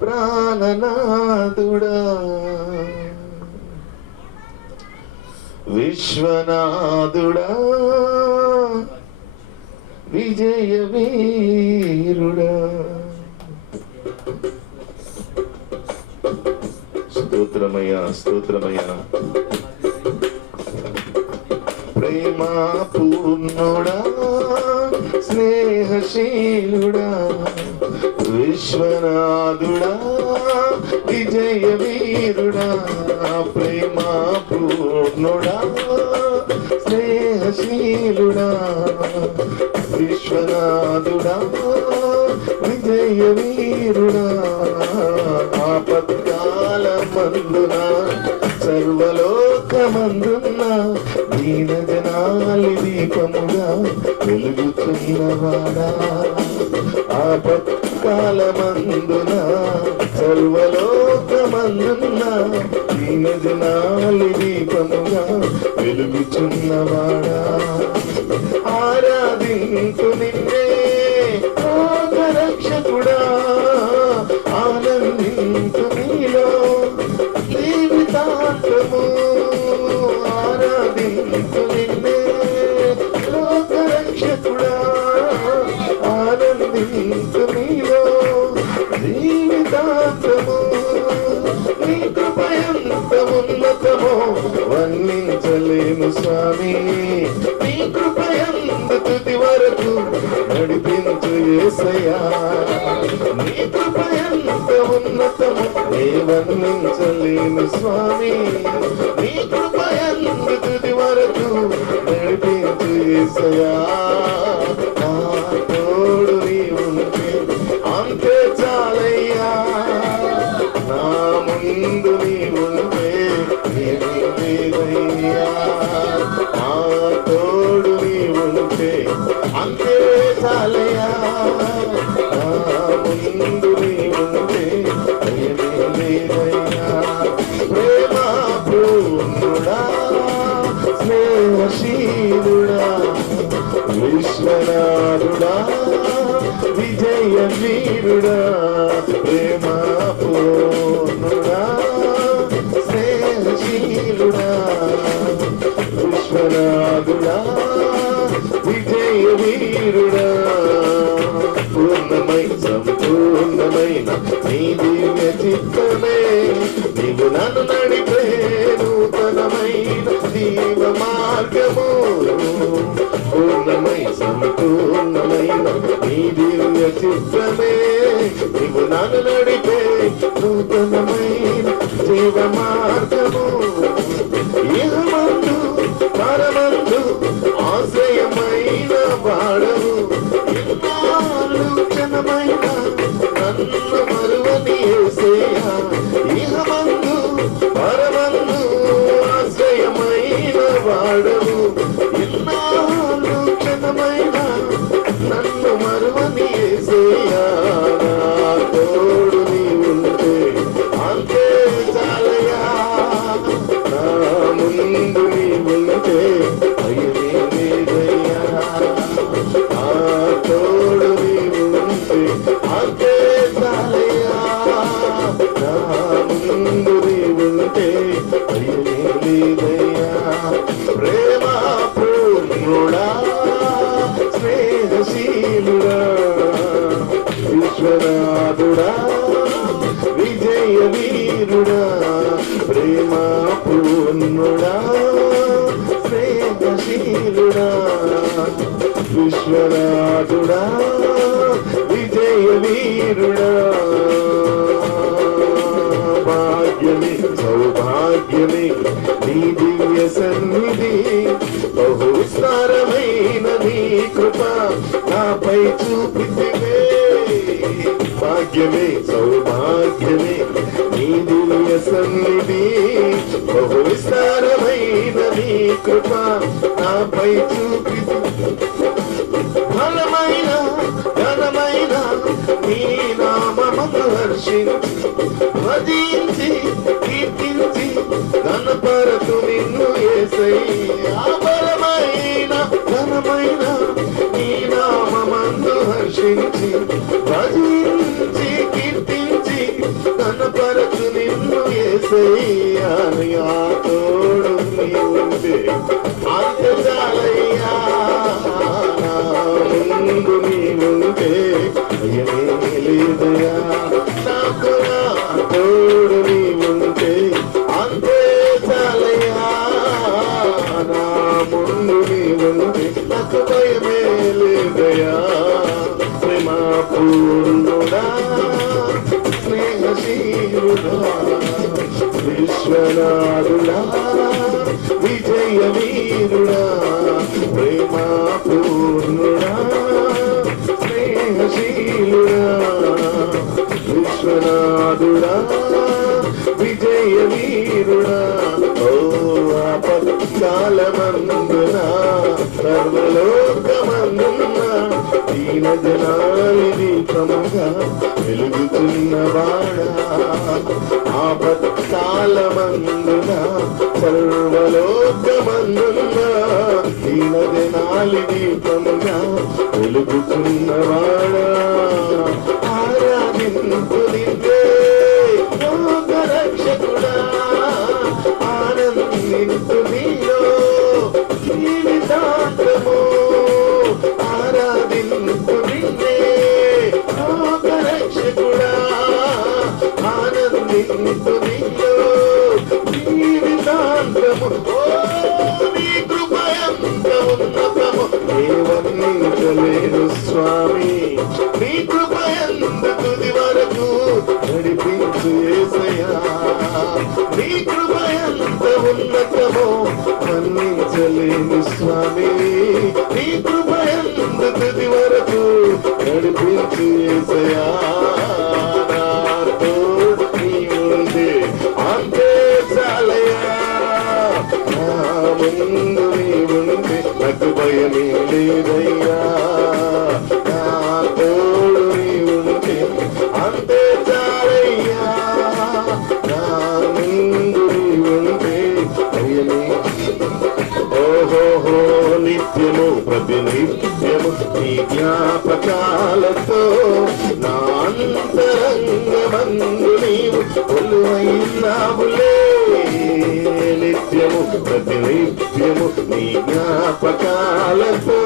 ప్రాణనాథుడా విశ్వనాథుడా విజయ వీరుడా. స్తోత్రమయ్యా స్తోత్రమయ్యా. ప్రేమా పూర్ణుడా స్నేహశీలుడా విశ్వనాథుడా విజయ వీరుడా. ప్రేమా పూర్ణుడా స్నేహశీలుడా విశ్వనాథుడా విజయ వీరుడా. ఆపత్కాల మందున సర్వలోకమందున్న దీన జనాలి దీపముగా వెలుగుతున్నవాడా. ఆపత్కాలమందున సర్వలోకమందున్న దీన జనాలి దీపముగా వెలుగుతున్నవాడా. ఆరాధించు నిన్నే రక్షకుడా, ఆనందించు నీలో జీవితాంతము. ఆరాధించు నిన్నే లోకరక్షకుడా, ఆనందించు నీలో జీవితాంతము. నీ కృపయంత ఉన్నతమో వర్ణించలేను స్వామి. నీ కృపయంత తుది వరకు నడిపించు యేసయ్యా. నీ కృపయంత ఉన్నతము నే వర్ణించలేను స్వామి. నీ కృపయంత తుది వరకు నడిపించు యేసయ్యా. నా తోడు నీ ఉంటే అంతే చాలయ్యా. నా ముందు నీ ఉంటే లేదయ్యా. నా తోడు నీ ఉంటే అంతే చాలయ్యా. నా ముందు నీ ఉంటే లేదయ్యా. ప్రేమా పూర్ణుడా స్నేహశీలుడా విశ్వనాథుడా విజయ వీరుడా. ప్రేమా పూర్ణుడా స్నేహశీలుడా విశ్వనాథుడా విజయ వీరుడా. పూర్ణమై సంపూర్ణమైన నీ దివ్య చిత్తమే నీవు నన్ను నడిపే నూతనమైన జీవ మార్గము. పూర్ణమై సంపూర్ణమైన నీ దివ్య చిత్తమే నీవు నన్ను నడిపే నూతనమైన జీవ మార్గము. ఇహమందు పరమందు ఆశ్రయమైన వాడవు. ఆలోచనమైన నన్ను మరువని యేసయ్యా. ఇహమందు పరమందు ఆశ్రయమైన వాడవు. ఆలోచనమైన నన్ను మరువని యేసయ్యా. నా తోడు నీ ఉంటే అంతే చాలయ్యా. నా ముందు నీ ఉంటే భయమే లేదయ్యా. నా తోడు నీ ఉంటే అంతే చాలయ్యా. నా ముందు నీ ఉంటే భయమే లేదయ్యా. ప్రేమా పూర్ణుడా స్నేహశీలుడా విశ్వనాథుడా విజయ వీరుడా. ప్రేమా పూర్ణుడా స్నేహశీలుడా విశ్వనాథుడా విజయ వీరుడా. భాగ్యమే సౌభాగ్యమే నీ దివ్య సన్నిధి. బహు విస్తారమైన నీ కృప నాపై చూపితివే. భాగ్యమే సౌభాగ్యమే నీ దివ్య సన్నిధి. బహు విస్తారమైన నీ కృప నాపై చూపితివే. బలమైన ఘనమైన నీ నామమును హర్షించి భజించి కీర్తించి ఘనపరతు నిన్ను యేసయ్యా. బలమైన ఘనమైన నీ నామమందు హర్షించి భజించి కీర్తించి యేసయ్యా నీ ఆ తోడు నీ ఉంటే అంతే చాలయ్యా నా ముందు నీ ఉంటే భయమే లేదయ్యా నాకు నా తోడు నీ ఉంటే అంతే చాలయ్యా నా ముందు నీ ఉంటే నాకు భయమే లేదయ్యా ప్రేమ పూర్ణుడా స్నేహశీలుడా విశ్వనాథుడా విజయ వీరుడా ప్రేమ పూర్ణుడా స్నేహశీలుడా విశ్వనాథుడా విజయ వీరుడా ఓ ఆపత్కాలమందున సర్వలోకమందున దీన జనాలి దీపముగా వెలుగుతున్నవాడా ఆపత్కాలమందున సర్వలోకమందున దీన జనాలి దీపముగా వెలుగుతున్నవాడా ఆరాధింపు నిన్నే లోకరక్షకుడా ఆనందింపు నీలో జీవితాంతము ఆరాధింపు నిన్నే లోకరక్షకుడా ఆనందింపు నీలో జీవితాంతము ఓ నీ కృప ఎంత ఉన్నతము వర్ణించలేను స్వామి నీ కృప ఎంత తుది వరకు నడిపించు యేసయ్యా నీ కృప ఎంత ఉన్నతమో వర్ణించలేను స్వామి నీ కృప ఎంత తుది వరకు నడిపించు యేసయ్యా నాతో నీ ఉంటే అంతే చాలయ్యా నా ముందు నీ ఉంటే నాకు భయమే లేదయ్యా నా తోడు నీ ఉంటే అంతే చాలయ్యా నా ముందు నీ ఉంటే భయమే ఓహోహో నిత్యము ప్రతి నిత్యము నీ జ్ఞాపకాలతో నా అంతరంగమందు నీవు కొలువైనావులే నిత్యము ప్రతి నిత్యము నీ జ్ఞాపకాలతో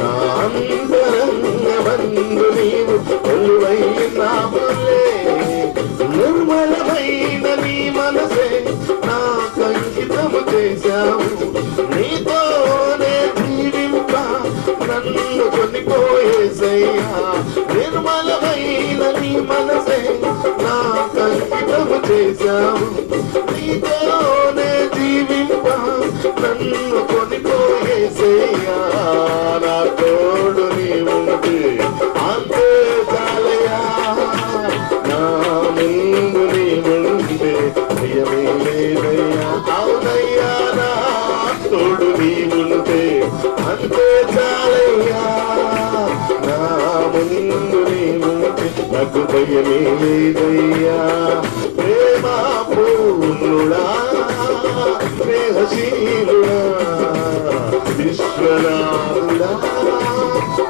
నా అంతరంగమందు నీవు కొలువైనావులే నిర్మలమైన నీ మనసే నా కంకితము చేశావు నీతోనే జీవింప నన్ను కొనిపోయేసయ్యా నిర్మలమైన నీ మనసే నా కంకితము చేశావు నీతోనే జీవింప నన్ను కొనిపోయేసయ్యా నా తోడు నీ ఉంటే అంతే చాలయ్యా నా ముందు నీ ఉంటే భయమే లేదయ్యా అవునయ్యా నా తోడు నీ ఉంటే అంతే చాలయ్యా నా ముందు నీ ఉంటే నాకు భయమే లేదయ్యా ప్రేమ పూర్ణుడా స్నేహశీలుడా విశ్వనాథుడా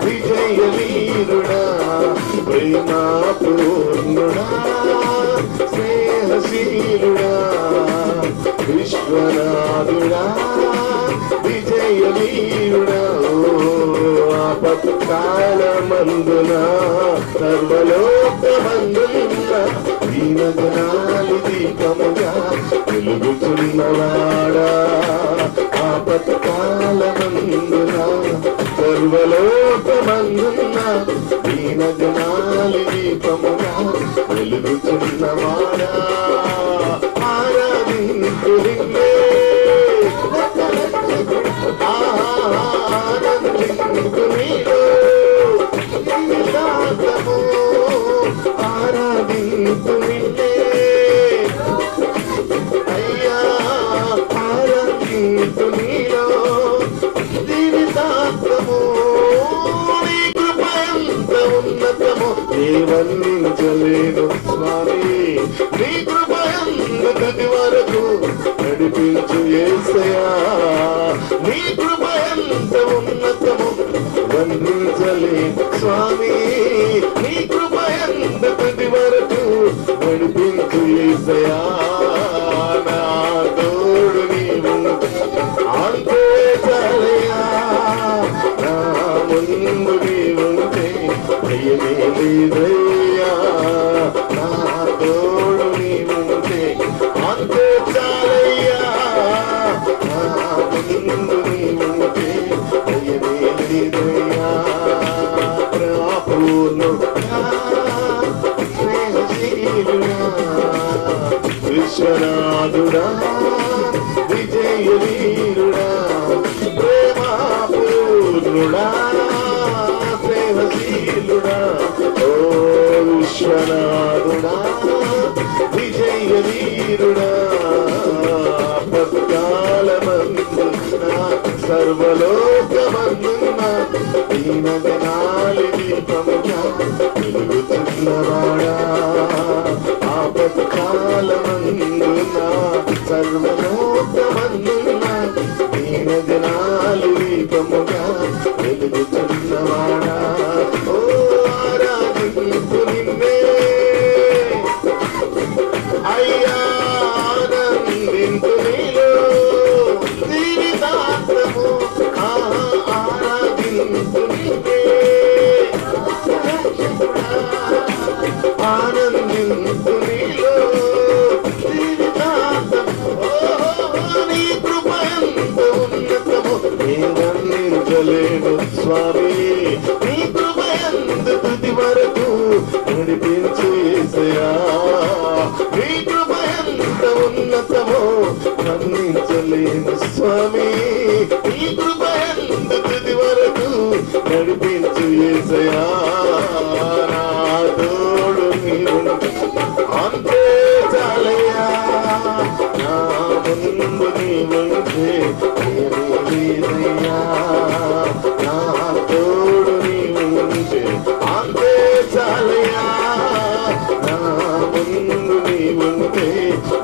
విజయ వీరుడా ప్రేమ పూర్ణుడా స్నేహశీలుడా విశ్వనాథుడా విజయ వీరుడా ఆపత్కాలమందున సర్వలోకమందున దీన జనాలి దీపముగా వెలుగుతున్నవాడా ఆపత్కాలమందున సర్వలోకమందున దీన జనాలి దీపముగా వెలుగుతున్నవాడా ఆరాధించు నిన్నే ఆనందించు నీలో జీవితాంతము ఆరాధించు నిన్నే అయ్యా ఆరాధించు నీలో జీవితాంతము నీ కృప ఎంత ఉన్నతము వర్ణించలేను స్వామి నీ కృప ఎంత గది వరకు నడిపించు యేసయ్యా నీ కృప ఎంత ఉన్నతము వర్ణించలేను స్వామి నీ కృప ఎంత గది వరకు నడిపించు యేసయ్యా వీరుడా విజయ వీరుడా ప్రేమా పూర్ణుడా స్నేహశీలుడా ఓ విశ్వనాథుడా విజయ వీరుడా పత్కాలమందున సర్వలోకమందున దీనజనాలి దీపముగా వెలుగుతున్నవాడా ఆపత్కాలమందున సర్వలోకమందున దీనజనాలి దీపముగా వెలుగుతున్నవాడా ఓ ఆరాధించు నిన్నే అయ్యా ఆనందించు నీలో జీవితాంతము ఆరాధించు నిన్నే ఆనందించు నీలో జీవితాంతము నీ కృప ఎంత ఉన్నతము వర్ణించలేను స్వామి నీ కృప ఎంత తుది వరకు నడిపించు యేసయ్యా నీ కృప ఎంత ఉన్నతమో వర్ణించలేను స్వామి నీ కృప ఎంత తుది వరకు నడిపించు యేసయ్యా నా తోడు నీవుంటే అంతే చాలయ్యా నా ముందు నీవుంటే ఏమీదయ్యా నా తోడు నీవుంటే అంతే చాలయ్యా నా ముందు నీవుంటే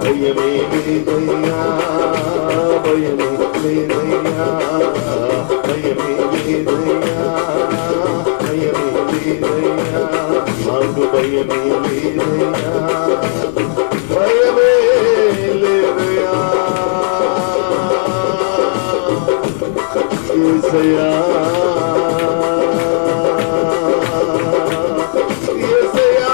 భయమే లేదయ్యా భయమే లేదయ్యా భయమే లేదయ్యా భయమే లేదయ్యా మాకు భయమే లేదయ్యా భయమే లేదయ్యా యేసయ్యా యేసయ్యా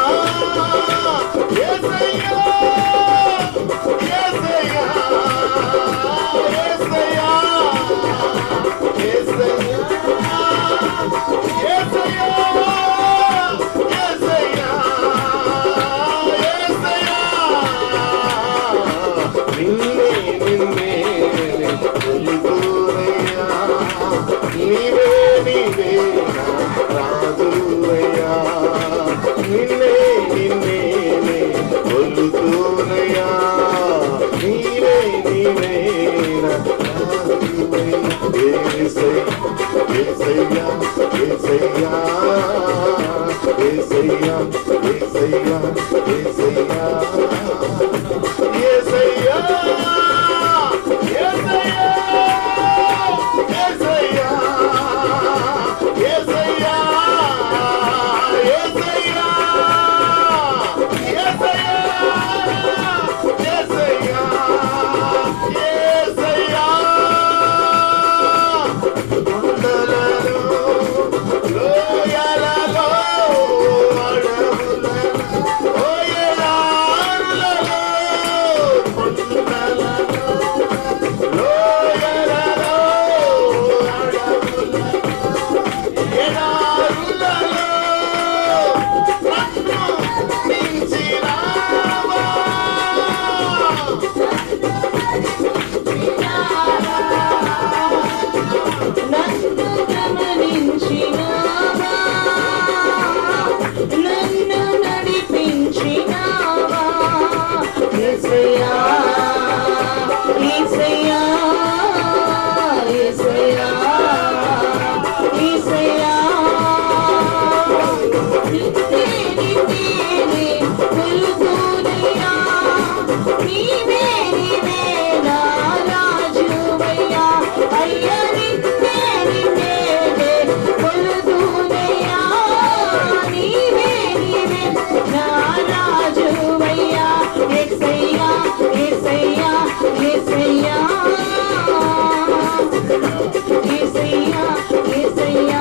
యేసయ్యా యేసయ్యా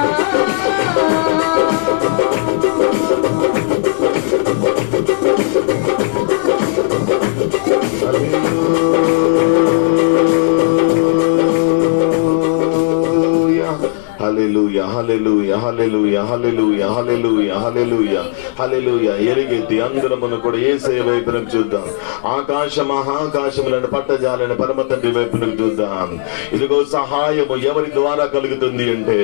హల్లెలూయా హల్లెలూయా హల్లెలూయా హల్లెలూయా హల్లెలూయా హల్లెలూయా హల్లెలూయా. ఎలుగెత్తి అందరమును కూడా యేసయ్య వైపునకు చూద్దాం. ఆకాశ మహాకాశములను పట్టజాలని పరమ తండ్రి వైపునకు చూద్దాం. ఇదిగో సహాయము ఎవరి ద్వారా కలుగుతుంది అంటే